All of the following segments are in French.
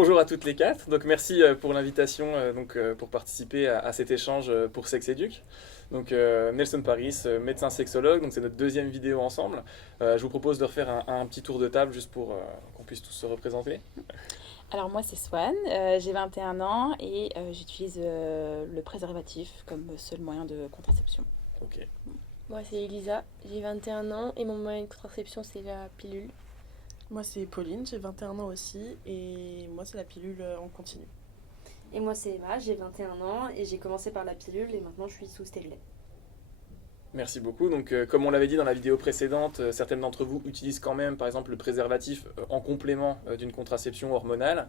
bonjour à toutes les quatre. Donc merci pour l'invitation pour participer à cet échange pour Sex Educ. Donc Nelson Paris, médecin sexologue. Donc c'est notre deuxième vidéo ensemble. Je vous propose de refaire un petit tour de table juste pour qu'on puisse tous se représenter. Alors moi c'est Swan, j'ai 21 ans et j'utilise le préservatif comme seul moyen de contraception. Ok. Moi, c'est Elisa, j'ai 21 ans et mon moyen de contraception, c'est la pilule. Moi c'est Pauline, j'ai 21 ans aussi et moi c'est la pilule en continu. Et moi c'est Emma, j'ai 21 ans et j'ai commencé par la pilule et maintenant je suis sous stérilet. Merci beaucoup. Donc, comme on l'avait dit dans la vidéo précédente, certaines d'entre vous utilisent quand même, par exemple, le préservatif en complément d'une contraception hormonale.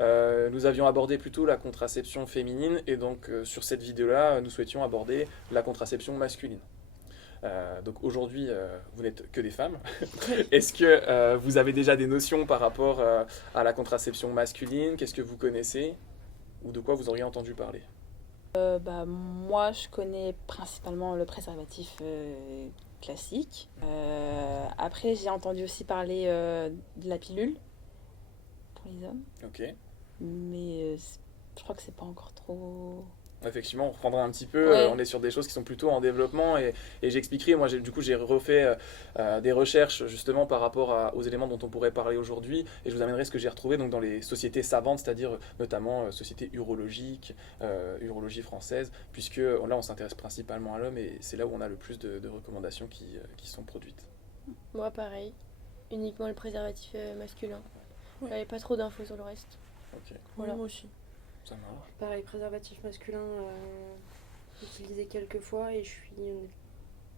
Nous avions abordé plutôt la contraception féminine et donc sur cette vidéo-là, nous souhaitions aborder la contraception masculine. Donc aujourd'hui, vous n'êtes que des femmes. Est-ce que vous avez déjà des notions par rapport à la contraception masculine? Qu'est-ce que vous connaissez? Ou de quoi vous auriez entendu parler? Moi je connais principalement le préservatif classique. Après j'ai entendu aussi parler de la pilule pour les hommes, Ok. mais je crois que c'est pas encore trop... Effectivement, on reprendra un petit peu. Ouais. On est sur des choses qui sont plutôt en développement et j'expliquerai. Moi, du coup, j'ai refait des recherches justement par rapport aux éléments dont on pourrait parler aujourd'hui et je vous amènerai ce que j'ai retrouvé donc, dans les sociétés savantes, c'est-à-dire notamment sociétés urologiques, urologie française, puisque là, on s'intéresse principalement à l'homme et c'est là où on a le plus de recommandations qui sont produites. Moi, pareil, uniquement le préservatif masculin. Ouais. J'avais pas trop d'infos sur le reste. Ok, Voilà. Moi aussi. ça marche. Pareil, préservatif masculin, utilisé quelques fois et je suis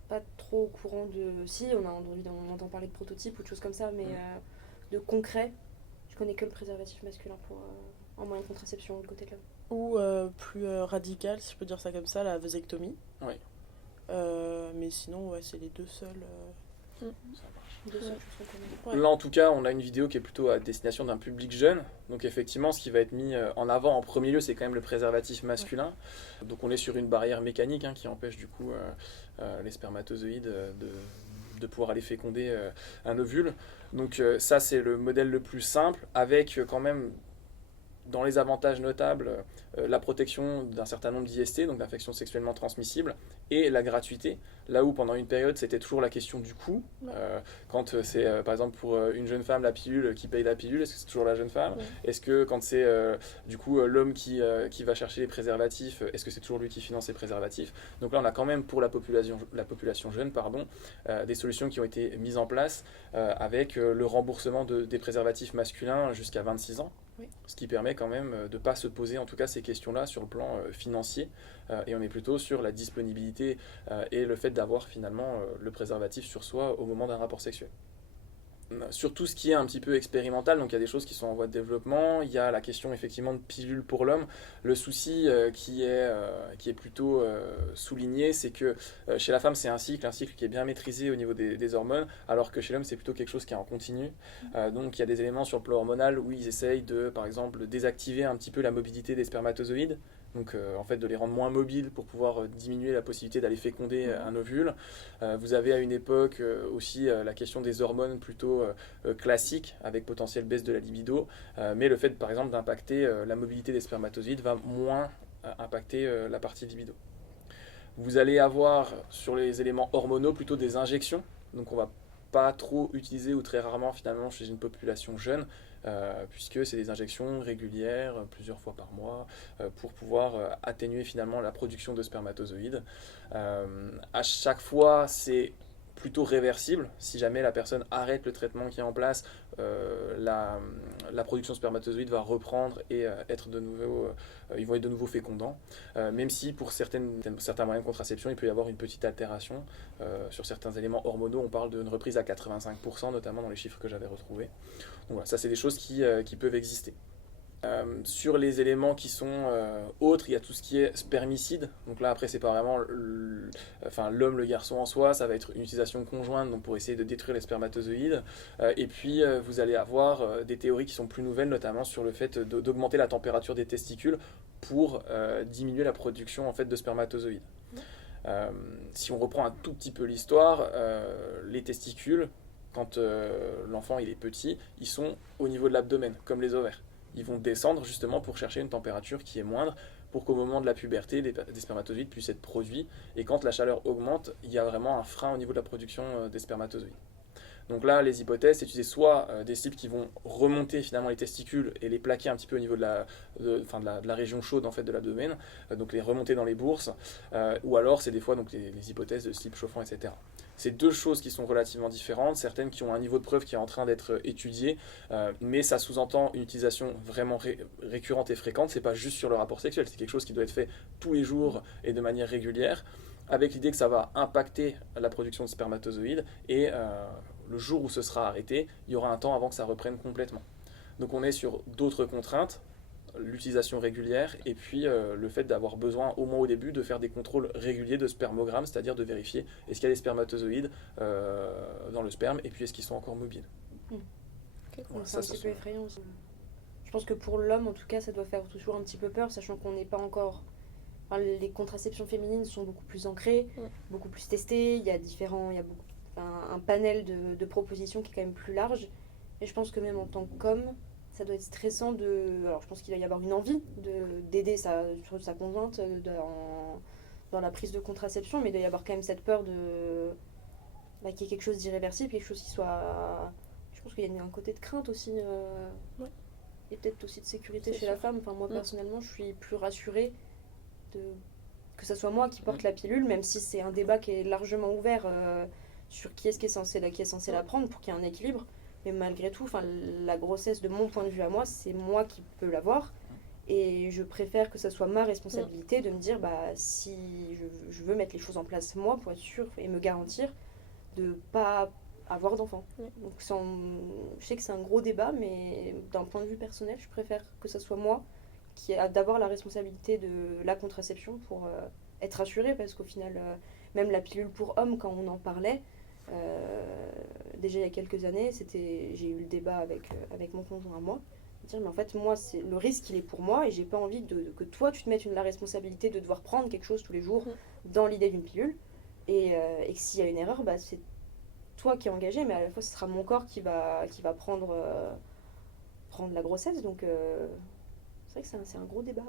pas trop au courant de... Si, on entend parler de prototypes ou de choses comme ça, mais de concret, je connais que le préservatif masculin pour, en moyen de contraception du côté de l'homme. Ou plus radical, si je peux dire ça comme ça, la vasectomie. Oui. Mais sinon, ouais, c'est les deux seuls. Ça marche. Deux seules Ouais. choses qu'on connaît. Ouais. Là, en tout cas, on a une vidéo qui est plutôt à destination d'un public jeune. Donc, effectivement, ce qui va être mis en avant en premier lieu, c'est quand même le préservatif masculin. Donc, on est sur une barrière mécanique qui empêche du coup les spermatozoïdes de pouvoir aller féconder un ovule. Donc, ça, c'est le modèle le plus simple, avec quand même dans les avantages notables, la protection d'un certain nombre d'IST, donc d'infections sexuellement transmissibles, et la gratuité, là où pendant une période c'était toujours la question du coût. Quand c'est par exemple pour une jeune femme la pilule qui paye la pilule, est-ce que c'est toujours la jeune femme? Ouais. Est-ce que quand c'est du coup l'homme qui va chercher les préservatifs, est-ce que c'est toujours lui qui finance les préservatifs? Donc là on a quand même pour la population jeune des solutions qui ont été mises en place avec le remboursement des préservatifs masculins jusqu'à 26 ans. Oui. Ce qui permet quand même de ne pas se poser en tout cas ces questions-là sur le plan financier et on est plutôt sur la disponibilité et le fait d'avoir finalement le préservatif sur soi au moment d'un rapport sexuel. Sur tout ce qui est un petit peu expérimental, donc il y a des choses qui sont en voie de développement, il y a la question effectivement de pilule pour l'homme. Le souci qui est plutôt souligné, c'est que chez la femme c'est un cycle qui est bien maîtrisé au niveau des hormones, alors que chez l'homme c'est plutôt quelque chose qui est en continu. Donc il y a des éléments sur le plan hormonal où ils essayent de, par exemple, désactiver un petit peu la mobilité des spermatozoïdes. Donc en fait de les rendre moins mobiles pour pouvoir diminuer la possibilité d'aller féconder un ovule. Vous avez à une époque aussi la question des hormones plutôt classiques avec potentielle baisse de la libido, mais le fait par exemple d'impacter la mobilité des spermatozoïdes va moins impacter la partie libido. Vous allez avoir sur les éléments hormonaux plutôt des injections, donc on va pas trop utiliser ou très rarement finalement chez une population jeune, puisque c'est des injections régulières, plusieurs fois par mois, pour pouvoir atténuer finalement la production de spermatozoïdes. À chaque fois, c'est plutôt réversible. Si jamais la personne arrête le traitement qui est en place, la production de spermatozoïdes va reprendre et être de nouveau, ils vont être de nouveau fécondants. Même si pour certains moyens de contraception, il peut y avoir une petite altération. Sur certains éléments hormonaux, on parle d'une reprise à 85%, notamment dans les chiffres que j'avais retrouvés. Donc voilà, ça c'est des choses qui peuvent exister. Sur les éléments qui sont autres, il y a tout ce qui est spermicide. Donc là, après, c'est pas vraiment l'homme, le garçon en soi, ça va être une utilisation conjointe donc pour essayer de détruire les spermatozoïdes. Et puis, vous allez avoir des théories qui sont plus nouvelles, notamment sur le fait d'augmenter la température des testicules pour diminuer la production en fait, de spermatozoïdes. Si on reprend un tout petit peu l'histoire, les testicules, quand l'enfant il est petit, ils sont au niveau de l'abdomen, comme les ovaires. ils vont descendre justement pour chercher une température qui est moindre, pour qu'au moment de la puberté, des spermatozoïdes puissent être produits. Et quand la chaleur augmente, il y a vraiment un frein au niveau de la production des spermatozoïdes. Donc là, les hypothèses, c'est d'utiliser soit des cibles qui vont remonter finalement les testicules et les plaquer un petit peu au niveau de la région chaude en fait, de l'abdomen, donc les remonter dans les bourses, ou alors c'est des fois donc, les hypothèses de slip chauffant, etc. C'est deux choses qui sont relativement différentes, certaines qui ont un niveau de preuve qui est en train d'être étudié, mais ça sous-entend une utilisation vraiment récurrente et fréquente. C'est pas juste sur le rapport sexuel, c'est quelque chose qui doit être fait tous les jours et de manière régulière, avec l'idée que ça va impacter la production de spermatozoïdes et le jour où ce sera arrêté, il y aura un temps avant que ça reprenne complètement. Donc on est sur d'autres contraintes, l'utilisation régulière et puis le fait d'avoir besoin au moins au début de faire des contrôles réguliers de spermogramme, c'est-à-dire de vérifier est-ce qu'il y a des spermatozoïdes dans le sperme et puis est-ce qu'ils sont encore mobiles. Voilà, c'est un petit peu effrayant aussi. Je pense que pour l'homme en tout cas ça doit faire toujours un petit peu peur, sachant qu'on n'est pas encore... Enfin, les contraceptions féminines sont beaucoup plus ancrées, beaucoup plus testées, il y a un panel de propositions qui est quand même plus large. Et je pense que même en tant qu'homme, ça doit être stressant Alors je pense qu'il doit y avoir une envie d'aider sa conjointe dans la prise de contraception, mais il doit y avoir quand même cette peur qu'il y ait quelque chose d'irréversible, quelque chose qui soit... Je pense qu'il y a un côté de crainte aussi, et peut-être aussi de sécurité chez la femme. Enfin, moi personnellement, je suis plus rassurée que ce soit moi qui porte la pilule, même si c'est un débat qui est largement ouvert sur qui est censé la prendre pour qu'il y ait un équilibre. Mais malgré tout, la grossesse, de mon point de vue à moi, c'est moi qui peux l'avoir. Et je préfère que ce soit ma responsabilité de me dire, si je veux mettre les choses en place moi, pour être sûre et me garantir de ne pas avoir d'enfant. Donc je sais que c'est un gros débat, mais d'un point de vue personnel, je préfère que ce soit moi qui a d'avoir la responsabilité de la contraception pour être rassurée, parce qu'au final, même la pilule pour hommes, quand on en parlait, déjà il y a quelques années, j'ai eu le débat avec mon conjoint à moi, dire mais en fait moi le risque il est pour moi et j'ai pas envie que toi tu te mettes la responsabilité de devoir prendre quelque chose tous les jours dans l'idée d'une pilule et que s'il y a une erreur, c'est toi qui es engagé, mais à la fois ce sera mon corps qui va prendre la grossesse. Donc c'est vrai que c'est un gros débat,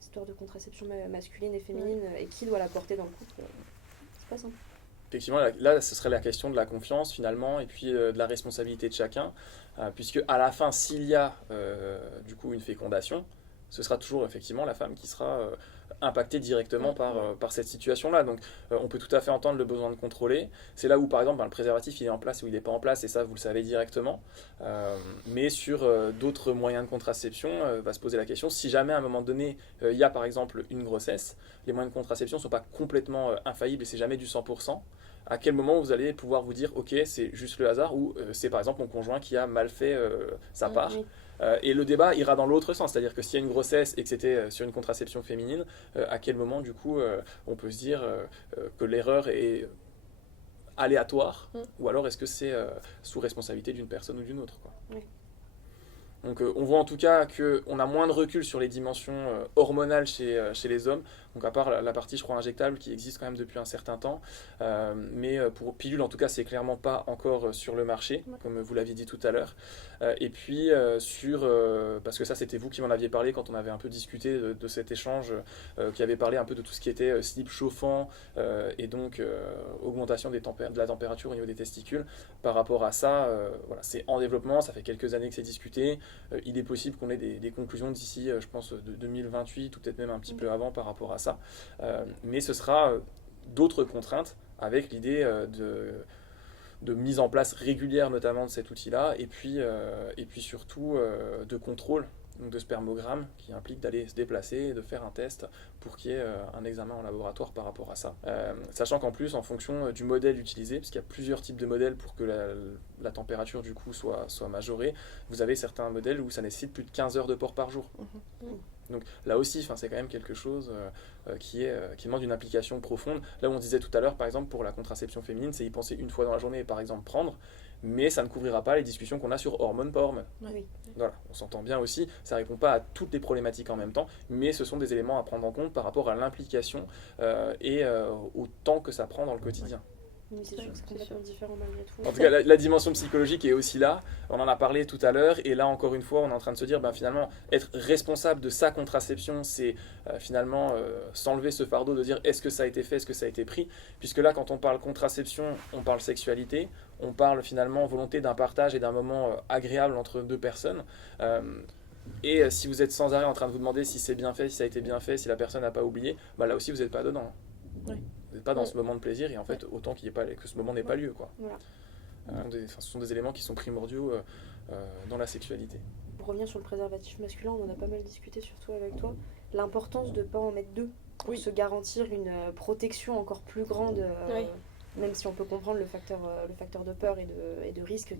histoire de contraception masculine et féminine, et qui doit la porter dans le couple. C'est pas simple. Effectivement, là, ce serait la question de la confiance finalement, et puis de la responsabilité de chacun, puisque à la fin, s'il y a du coup une fécondation, ce sera toujours effectivement la femme qui sera impactée directement par cette situation-là. Donc on peut tout à fait entendre le besoin de contrôler. C'est là où par exemple le préservatif il est en place ou il n'est pas en place, et ça vous le savez directement. Mais sur d'autres moyens de contraception, va se poser la question, si jamais à un moment donné il y a par exemple une grossesse, les moyens de contraception ne sont pas complètement infaillibles et c'est jamais du 100%. À quel moment vous allez pouvoir vous dire ok c'est juste le hasard, ou c'est par exemple mon conjoint qui a mal fait sa part. Et le débat ira dans l'autre sens, c'est-à-dire que s'il y a une grossesse et que c'était sur une contraception féminine, à quel moment du coup on peut se dire que l'erreur est aléatoire, ou alors est-ce que c'est sous responsabilité d'une personne ou d'une autre, quoi. Donc on voit en tout cas qu'on a moins de recul sur les dimensions hormonales chez les hommes, donc à part la partie je crois injectable qui existe quand même depuis un certain temps, mais pour pilule en tout cas c'est clairement pas encore sur le marché, comme vous l'aviez dit tout à l'heure. Et puis parce que ça c'était vous qui m'en aviez parlé quand on avait un peu discuté de cet échange, qui avait parlé un peu de tout ce qui était slip chauffant et donc augmentation de la température au niveau des testicules. Par rapport à ça, voilà, c'est en développement, ça fait quelques années que c'est discuté. Il est possible qu'on ait des conclusions d'ici, je pense, de 2028 ou peut-être même un petit peu avant par rapport à ça. Mais ce sera d'autres contraintes avec l'idée de mise en place régulière notamment de cet outil-là, et puis surtout de contrôle de spermogramme qui implique d'aller se déplacer et de faire un test pour qu'il y ait un examen en laboratoire par rapport à ça. Sachant qu'en plus, en fonction du modèle utilisé, parce qu'il y a plusieurs types de modèles pour que la température du coup soit majorée, vous avez certains modèles où ça nécessite plus de 15 heures de port par jour. Donc là aussi, c'est quand même quelque chose qui demande une application profonde. Là où on disait tout à l'heure, par exemple, pour la contraception féminine, c'est y penser une fois dans la journée et par exemple prendre, mais ça ne couvrira pas les discussions qu'on a sur hormones pas hormones. Oui. Voilà, on s'entend bien aussi, ça ne répond pas à toutes les problématiques en même temps, mais ce sont des éléments à prendre en compte par rapport à l'implication et au temps que ça prend dans le quotidien. Mais c'est sûr que c'est complètement différent malgré tout. En tout cas, la dimension psychologique est aussi là. On en a parlé tout à l'heure. Et là, encore une fois, on est en train de se dire, finalement, être responsable de sa contraception, c'est finalement s'enlever ce fardeau de dire est-ce que ça a été fait, est-ce que ça a été pris. Puisque là, quand on parle contraception, on parle sexualité. On parle finalement volonté d'un partage et d'un moment agréable entre deux personnes. Et si vous êtes sans arrêt en train de vous demander si c'est bien fait, si ça a été bien fait, si la personne n'a pas oublié, là aussi, vous n'êtes pas dedans. Oui. Vous n'êtes pas dans ce moment de plaisir et en fait, autant que ce moment n'ait pas lieu, quoi. Voilà. Ce sont des éléments qui sont primordiaux dans la sexualité. Pour revenir sur le préservatif masculin, on en a pas mal discuté, surtout avec toi. L'importance de ne pas en mettre deux pour se garantir une protection encore plus grande, même si on peut comprendre le facteur de peur et de risque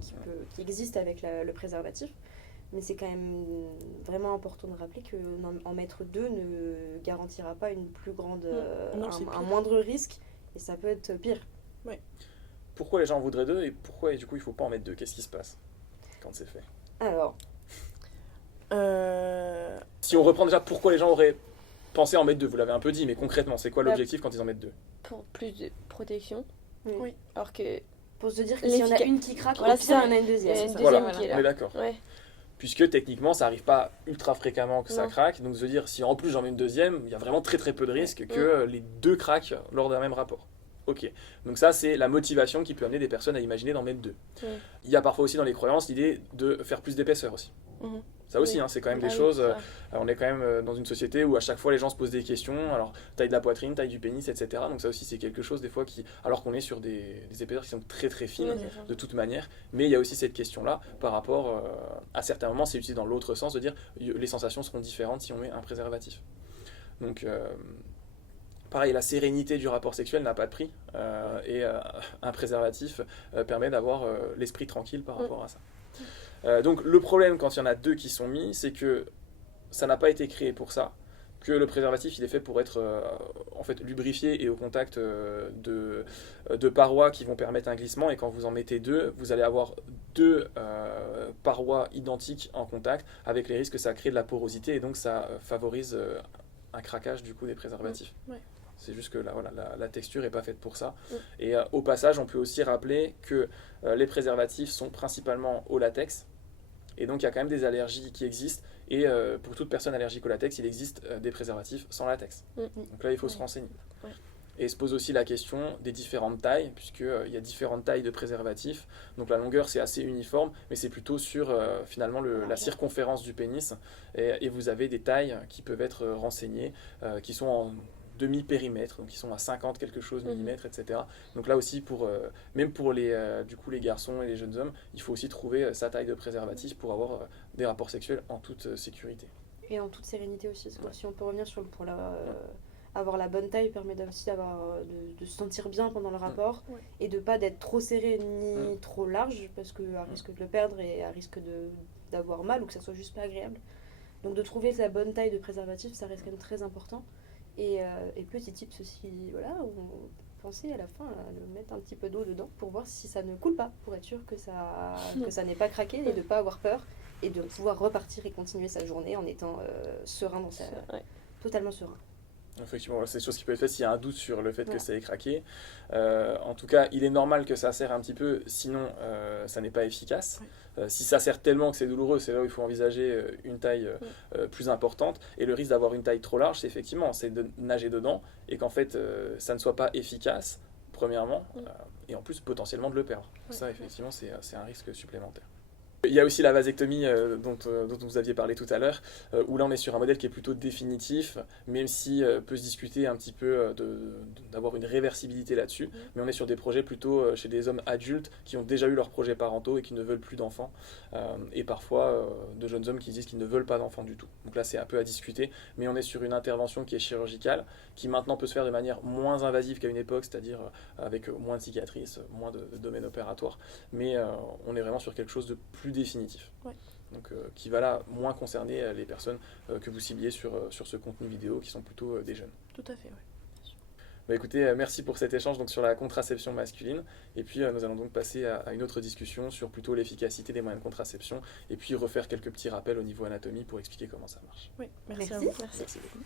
qui existe avec le préservatif. Mais c'est quand même vraiment important de rappeler qu'en mettre deux ne garantira pas une plus grande, un moindre risque, et ça peut être pire. Oui. Pourquoi les gens en voudraient deux et pourquoi du coup il ne faut pas en mettre deux? Qu'est-ce qui se passe quand c'est fait? Alors, si on reprend déjà pourquoi les gens auraient pensé en mettre deux, vous l'avez un peu dit, mais concrètement, c'est quoi l'objectif quand ils en mettent deux? Pour plus de protection. oui. Alors que Pour se dire que s'il y en a une qui craque, voilà, au pire, il y en a une deuxième. une deuxième Voilà, qui est on là. est d'accord. Ouais. Puisque techniquement, ça n'arrive pas ultra fréquemment que ça Non. craque. Donc, se dire, si en plus j'en mets une deuxième, il y a vraiment très très peu de risques que les deux craquent lors d'un même rapport. Ok. Donc ça, c'est la motivation qui peut amener des personnes à imaginer d'en mettre deux. Il y a parfois aussi dans les croyances l'idée de faire plus d'épaisseur aussi. Mhm. Ça aussi, Oui. c'est quand même Ah des oui, choses... ça. on est quand même dans une société où à chaque fois les gens se posent des questions. Alors, taille de la poitrine, taille du pénis, etc. Donc ça aussi, c'est quelque chose des fois qui... Alors qu'on est sur des épaisseurs qui sont très très fines, Oui, c'est ça. de toute manière. Mais il y a aussi cette question-là par rapport... à certains moments, c'est utilisé dans l'autre sens de dire les sensations seront différentes si on met un préservatif. Donc... pareil, la sérénité du rapport sexuel n'a pas de prix et un préservatif permet d'avoir l'esprit tranquille par rapport à ça. Donc le problème quand il y en a deux qui sont mis, c'est que ça n'a pas été créé pour ça, que le préservatif il est fait pour être en fait lubrifié et au contact de parois qui vont permettre un glissement, et quand vous en mettez deux, vous allez avoir deux parois identiques en contact avec les risques que ça crée de la porosité, et donc ça favorise un craquage du coup des préservatifs. Ouais. C'est juste que la texture n'est pas faite pour ça. Et au passage, on peut aussi rappeler que les préservatifs sont principalement au latex. Et donc, il y a quand même des allergies qui existent. Et pour toute personne allergique au latex, il existe des préservatifs sans latex. Donc là, il faut se renseigner. Ouais. Et se pose aussi la question des différentes tailles, puisqu'il y a différentes tailles de préservatifs. Donc la longueur, c'est assez uniforme, mais c'est plutôt sur finalement la circonférence du pénis. Et vous avez des tailles qui peuvent être renseignées, qui sont en demi-périmètre, donc qui sont à 50 quelque chose millimètres, etc. Donc là aussi, même pour les garçons et les jeunes hommes, il faut aussi trouver sa taille de préservatif pour avoir des rapports sexuels en toute sécurité. Et en toute sérénité aussi. Si on peut revenir sur avoir la bonne taille permet aussi de se sentir bien pendant le rapport et de pas d'être trop serré ni trop large, parce que à risque de le perdre et à risque d'avoir mal ou que ça soit juste pas agréable. Donc de trouver la bonne taille de préservatif, ça reste quand même très important. Et petit tips aussi, pensez à la fin à le mettre un petit peu d'eau dedans pour voir si ça ne coule pas, pour être sûr que ça n'ait pas craqué et de ne pas avoir peur et de pouvoir repartir et continuer sa journée en étant serein totalement serein. Effectivement, c'est des choses qui peuvent être faites s'il y a un doute sur le fait que ça ait craqué. En tout cas, il est normal que ça serre un petit peu, sinon ça n'est pas efficace. Si ça serre tellement que c'est douloureux, c'est là où il faut envisager une taille plus importante. Et le risque d'avoir une taille trop large, c'est effectivement de nager dedans et qu'en fait ça ne soit pas efficace, premièrement, et en plus potentiellement de le perdre. Ça, effectivement, c'est un risque supplémentaire. Il y a aussi la vasectomie dont vous aviez parlé tout à l'heure, où là on est sur un modèle qui est plutôt définitif, même si peut se discuter un petit peu d'avoir une réversibilité là-dessus, mais on est sur des projets plutôt chez des hommes adultes qui ont déjà eu leurs projets parentaux et qui ne veulent plus d'enfants, et parfois de jeunes hommes qui disent qu'ils ne veulent pas d'enfants du tout. Donc là c'est un peu à discuter, mais on est sur une intervention qui est chirurgicale, qui maintenant peut se faire de manière moins invasive qu'à une époque, c'est-à-dire avec moins de cicatrices, moins de domaine opératoire, mais on est vraiment sur quelque chose de plus définitif. Donc qui va là moins concerner les personnes que vous cibliez sur ce contenu vidéo qui sont plutôt des jeunes. Tout à fait, Bah écoutez, merci pour cet échange donc sur la contraception masculine, et puis nous allons donc passer à une autre discussion sur plutôt l'efficacité des moyens de contraception, et puis refaire quelques petits rappels au niveau anatomie pour expliquer comment ça marche. Oui, merci à vous. Merci. Merci beaucoup.